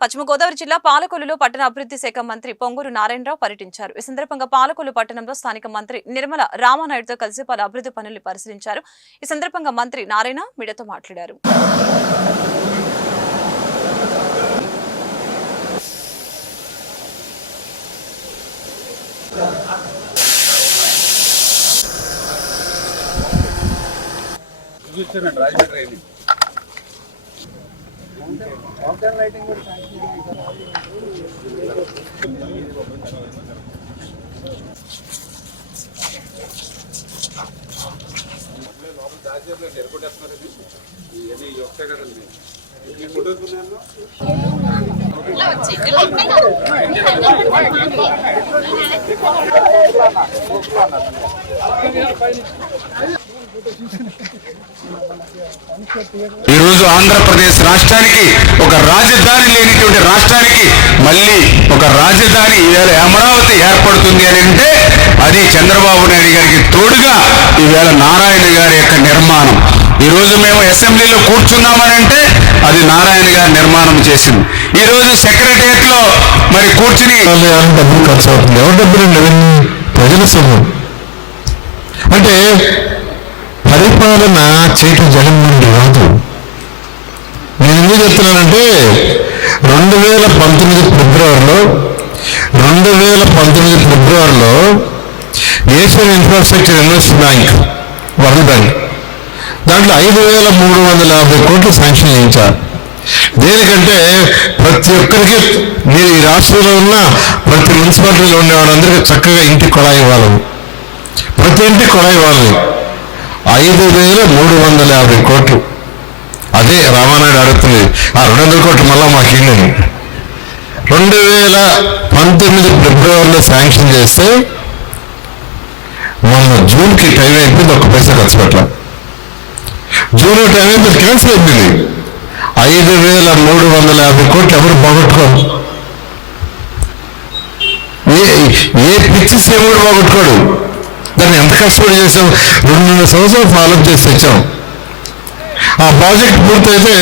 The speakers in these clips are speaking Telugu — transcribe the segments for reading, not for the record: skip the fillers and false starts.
పశ్చిమ గోదావరి జిల్లా పాలకొల్లులో పట్టణ అభివృద్ధి శాఖ మంత్రి పొంగూరు నారాయణరావు పర్యటించారు. ఈ సందర్భంగా పాలకొల్లు పట్టణంలో స్థానిక మంత్రి నిర్మల రామానాయుడుతో కలిసి పలు అభివృద్ధి పనులు పరిశీలించారు. ఈ సందర్భంగా మంత్రి నారాయణ మీడియాతో మాట్లాడారు. ఈరోజు ఆంధ్రప్రదేశ్ రాష్ట్రానికి ఒక రాజధాని లేనిటువంటి రాష్ట్రానికి మళ్ళీ ఒక రాజధాని ఈవేళ అమరావతి ఏర్పడుతుంది అని అంటే అది చంద్రబాబు నాయుడు గారికి తోడుగా ఈవేళ నారాయణ గారి యొక్క నిర్మాణం. ఈరోజు మేము అసెంబ్లీలో కూర్చున్నామని అంటే అది నారాయణ గారి నిర్మాణం చేసింది. ఈరోజు సెక్రటరియట్ లో మరి కూర్చుని డబ్బులు ఖర్చు అవుతుంది. ఎవరి డబ్బులు ప్రజల సొమ్ము. అంటే పరిపాలన చేయటం జగన్మోహన్ రాదు. నేను ఎందుకు చెప్తున్నానంటే 2019 ఫిబ్రవరిలో Asian infrastructure investment bank, world bank దాంట్లో 5,350 కోట్లు శాంక్షన్ చేయించారు. దేనికంటే ప్రతి ఒక్కరికి మీరు ఈ రాష్ట్రంలో ఉన్న ప్రతి మున్సిపాలిటీలో ఉండే వాళ్ళందరికీ చక్కగా ఇంటికి కొళాయి ఇవ్వాలి. ప్రతి ఇంటికి కొళాయి ఇవ్వాలి. 5,350 కోట్లు. అదే రామానాయుడు అడుగుతుంది, ఆ 200 కోట్లు మళ్ళా మాకు ఇవ్వండి. 2019 ఫిబ్రవరిలో శాంక్షన్ చేస్తే మొన్న జూన్కి టైం అయిపోయింది, ఒక్క పైసా ఖర్చు పెట్టాల. జూన్ టైం అయిపోయింది, క్యాన్సిల్ అయిపోయింది. 5,350 కోట్లు ఎవరు పోగొట్టుకోరు. ఏ పిచ్చి సేవుడు పోగొట్టుకోడు. దాన్ని ఎంత కష్టపడి చేసాం, 2 సంవత్సరాలు ఫాలోఅప్ చేసి తెచ్చాం. ఆ ప్రాజెక్ట్ పూర్తయితే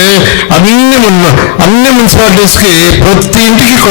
అన్ని మున్సిపాలిటీస్కి ప్రతి ఇంటికి